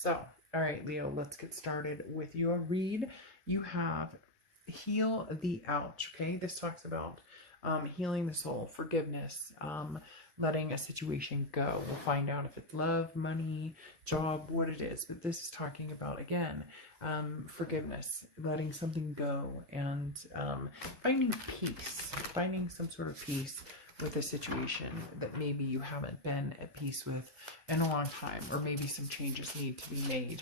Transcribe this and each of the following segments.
So, all right, Leo, let's get started with your read. You have heal the ouch. Okay, this talks about healing the soul, forgiveness, letting a situation go. We'll find out if it's love, money, job, what it is. But this is talking about, again, forgiveness, letting something go, and finding peace, finding some sort of peace with a situation that maybe you haven't been at peace with in a long time, or maybe some changes need to be made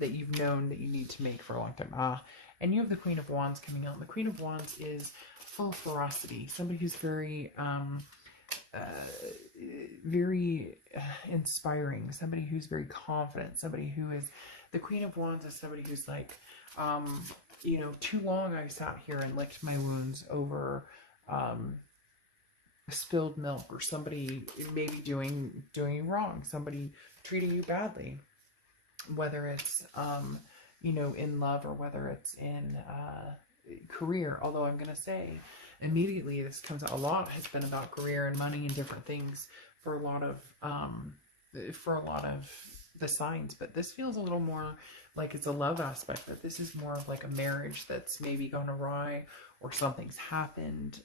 that you've known that you need to make for a long time. And you have the Queen of Wands coming out. And the Queen of Wands is full of ferocity, somebody who's very inspiring, somebody who's very confident, somebody who is, the Queen of Wands is somebody who's like, too long I sat here and licked my wounds over spilled milk, or somebody maybe doing you wrong, somebody treating you badly, whether it's in love, or whether it's in career. Although I'm gonna say immediately this comes out, a lot has been about career and money and different things for a lot of the signs, but this feels a little more like it's a love aspect, that this is more of like a marriage that's maybe gone awry, or something's happened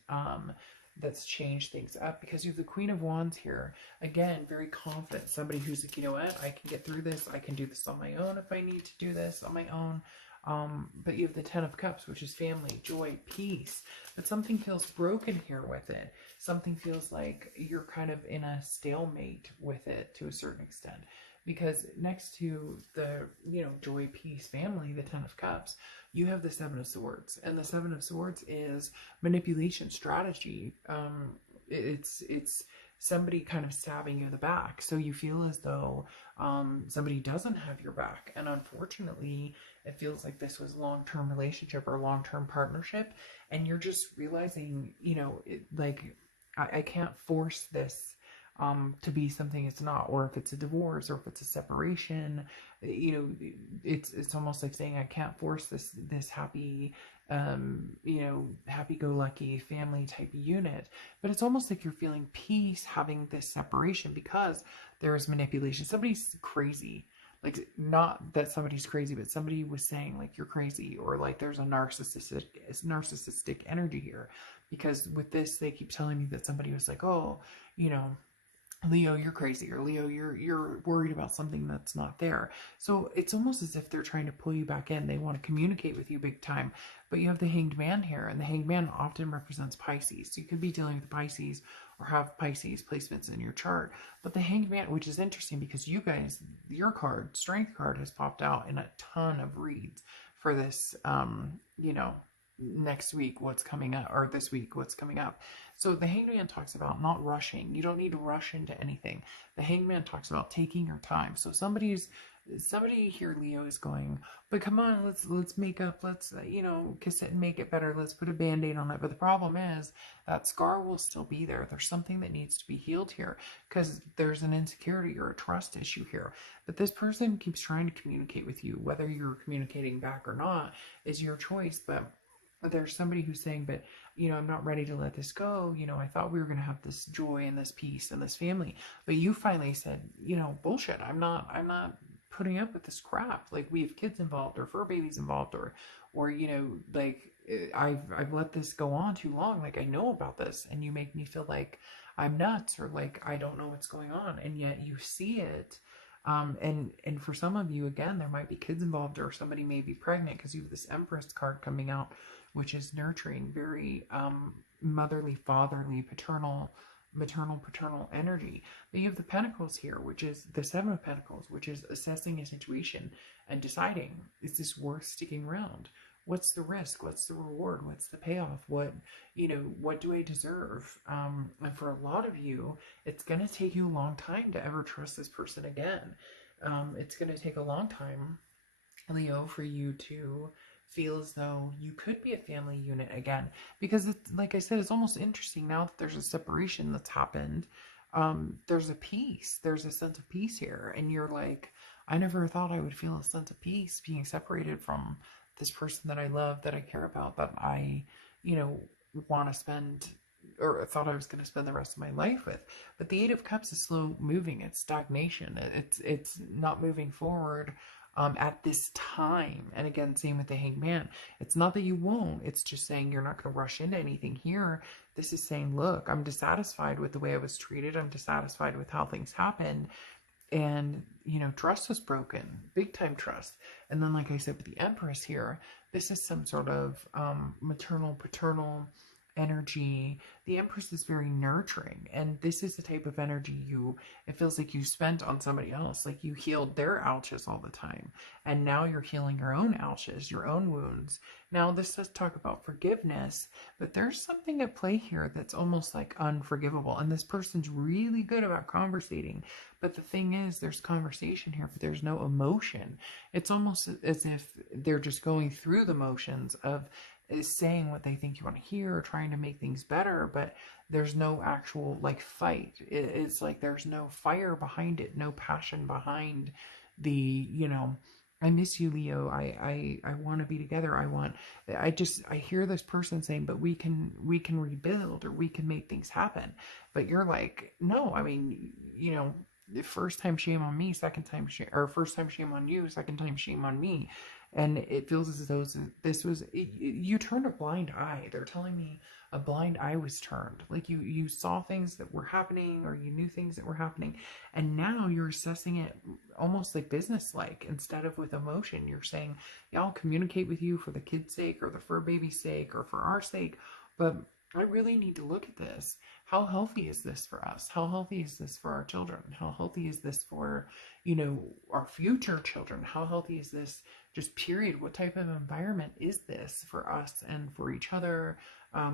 that's changed things up, because you have the Queen of Wands here. Again, very confident, somebody who's like, you know what, I can get through this, I can do this on my own if I need to do this on my own. But you have the Ten of Cups, which is family, joy, peace. But something feels broken here with it. Something feels like you're kind of in a stalemate with it to a certain extent. Because next to the, joy, peace, family, the Ten of Cups, you have the Seven of Swords. And the Seven of Swords is manipulation, strategy. It's somebody kind of stabbing you in the back. So you feel as though somebody doesn't have your back. And unfortunately, it feels like this was a long-term relationship or long-term partnership. And you're just realizing, I can't force this to be something it's not, or if it's a divorce, or if it's a separation, it's almost like saying I can't force this happy, happy-go-lucky family type unit. But it's almost like you're feeling peace having this separation, because there is manipulation. Somebody's crazy. Like, not that somebody's crazy, but somebody was saying like you're crazy, or like there's a narcissistic energy here. Because with this, they keep telling me that somebody was like, oh, Leo, you're crazy, or Leo, you're worried about something that's not there. So it's almost as if they're trying to pull you back in. They want to communicate with you big time. But you have the Hanged Man here, and the Hanged Man often represents Pisces. So you could be dealing with Pisces, or have Pisces placements in your chart. But the Hanged Man, which is interesting because you guys, your card, Strength card, has popped out in a ton of reads for this, next week what's coming up, or this week what's coming up. So the Hanged Man talks about not rushing. You don't need to rush into anything. The Hanged Man talks about taking your time. So somebody here, Leo, is going, but come on, let's make up, let's kiss it and make it better, let's put a band-aid on it. But the problem is that scar will still be there. There's something that needs to be healed here, because there's an insecurity or a trust issue here. But this person keeps trying to communicate with you. Whether you're communicating back or not is your choice. But there's somebody who's saying, but I'm not ready to let this go. I thought we were going to have this joy and this peace and this family. But you finally said, bullshit. I'm not putting up with this crap. Like, we have kids involved, or fur babies involved, or I've let this go on too long. Like, I know about this, and you make me feel like I'm nuts, or like I don't know what's going on, and yet you see it. And for some of you, again, there might be kids involved, or somebody may be pregnant, because you have this Empress card coming out, which is nurturing, very motherly, fatherly, maternal, paternal energy. But you have the Pentacles here, which is the Seven of Pentacles, which is assessing a situation and deciding, is this worth sticking around? What's the risk? What's the reward? What's the payoff? What do I deserve? And for a lot of you, it's going to take you a long time to ever trust this person again. It's going to take a long time, Leo, for you to feel as though you could be a family unit again. Because, it's, like I said, it's almost interesting now that there's a separation that's happened. There's a peace. There's a sense of peace here. And you're like, I never thought I would feel a sense of peace being separated from this person that I love, that I care about, that I, want to spend, or thought I was going to spend the rest of my life with. But the Eight of Cups is slow moving. It's stagnation. It's not moving forward at this time. And again, same with the Hanged Man. It's not that you won't. It's just saying you're not going to rush into anything here. This is saying, look, I'm dissatisfied with the way I was treated. I'm dissatisfied with how things happened. And, you know, trust was broken, big time trust. And then, like I said, with the Empress here, this is some sort of maternal, paternal energy. The Empress is very nurturing, and this is the type of energy it feels like you spent on somebody else. Like you healed their ouches all the time, and now you're healing your own ouches, your own wounds. Now this does talk about forgiveness, but there's something at play here that's almost like unforgivable, and this person's really good about conversating. But the thing is, there's conversation here, but there's no emotion. It's almost as if they're just going through the motions of is saying what they think you want to hear, or trying to make things better, but there's no actual like fight. It's like there's no fire behind it, no passion behind the, you know, I miss you, Leo. I want to be together. I hear this person saying, but we can rebuild, or we can make things happen. But you're like, no, I mean, you know, the first time shame on me, second time shame, or first time shame on you, second time shame on me. And it feels as though you turned a blind eye. They're telling me a blind eye was turned. Like you saw things that were happening, or you knew things that were happening. And now you're assessing it almost like business-like instead of with emotion. You're saying, yeah, I'll communicate with you for the kid's sake, or the fur baby's sake, or for our sake. But I really need to look at this. How healthy is this for us? How healthy is this for our children? How healthy is this for, you know, our future children? How healthy is this just period? What type of environment is this for us and for each other,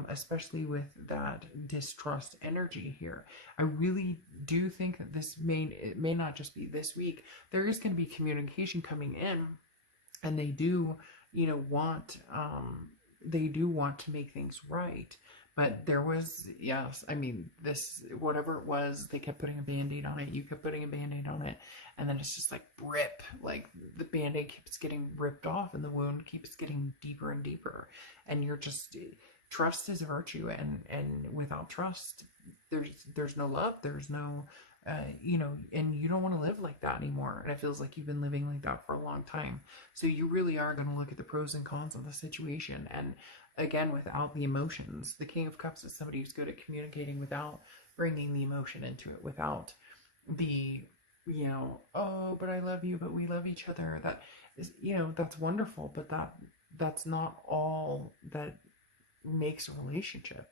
especially with that distrust energy here? I really do think that it may not just be this week. There is going to be communication coming in, and they do, you know, want to make things right. But there was, yes, I mean, this, whatever it was, they kept putting a Band-Aid on it. You kept putting a Band-Aid on it. And then it's just like rip. Like the Band-Aid keeps getting ripped off, and the wound keeps getting deeper and deeper. And you're just, trust is a virtue. And without trust, there's no love. There's no, you know, and you don't want to live like that anymore. And it feels like you've been living like that for a long time. So you really are going to look at the pros and cons of the situation. And again, without the emotions. The King of Cups is somebody who's good at communicating without bringing the emotion into it, without the, you know, oh, but I love you, but we love each other. That is, you know, that's wonderful, but that's not all that makes a relationship.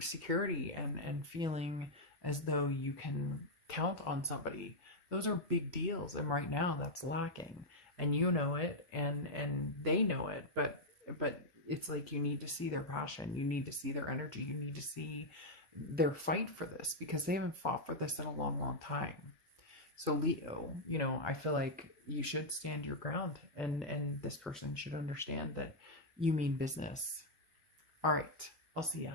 Security and feeling as though you can count on somebody, those are big deals. And right now that's lacking, and you know it, and they know it, but it's like you need to see their passion, you need to see their energy, you need to see their fight for this, because they haven't fought for this in a long, long time. So Leo, you know, I feel like you should stand your ground, and this person should understand that you mean business. All right, I'll see ya.